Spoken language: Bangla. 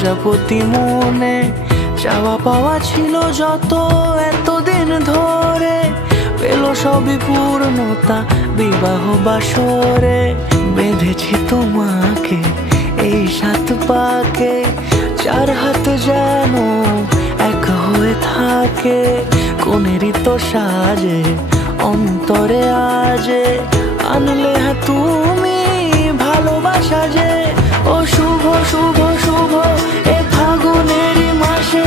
প্রজাপতি মনে চাওয়া পাওয়া ছিল যত এতদিন ধরে, পেল সবই পূর্ণতা বিবাহ বাসরে। বেঁধেছি তোমাকে এই 7 পাকে, 4 হাত যেন এক হয়ে থাকে। কোনেরই তো সাজে অন্তরে আজে আনলে হ্যাঁ তুমি ভালোবাসা যে। ও শুভ শুভ শুভ এ ফাগুনেরই মাসে